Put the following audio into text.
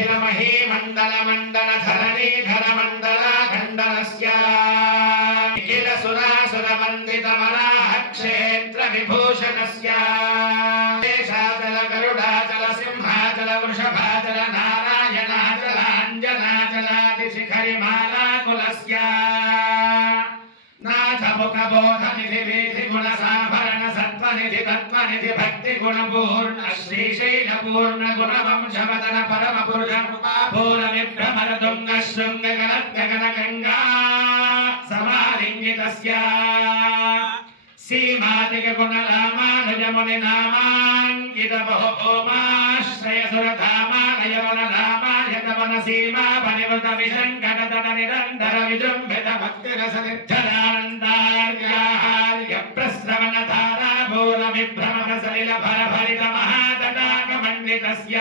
अखिल मही मंडल मंडल धरणीधर मंडला खंडनस्य निखिल सुरासुर वंदित मनाः क्षेत्र विभूषणस्य शेषाचल गरुडाचल सिंहाचल वृषभाचल नारायणाचल अंजनाचलादिशिखरि मालाकुलस्य नाथ मुख बोध निधि विधि गुण साभरण सत्वनिधि तत्वनिधि भक्ति गुण पूर्ण श्रीशैल पूर्ण गुण वंशवदन परम पुरुष पूर्ण विभ्रमर दुंग शृंग गणत गगन गंगा समालिंगितस्य सीमातिक गुण रामानुज मुनि नामांकित बहुभौमाश्रय सुरधामानय वन रामायत वन सीमा परिवृत विशंकट तट निरंतर विजृंभित भक्ति रस निर्झरानंदार्याहार्य प्रस्रवण धारा भूर विभ्रमण सलिल भर भरित महातटाक मंडितस्य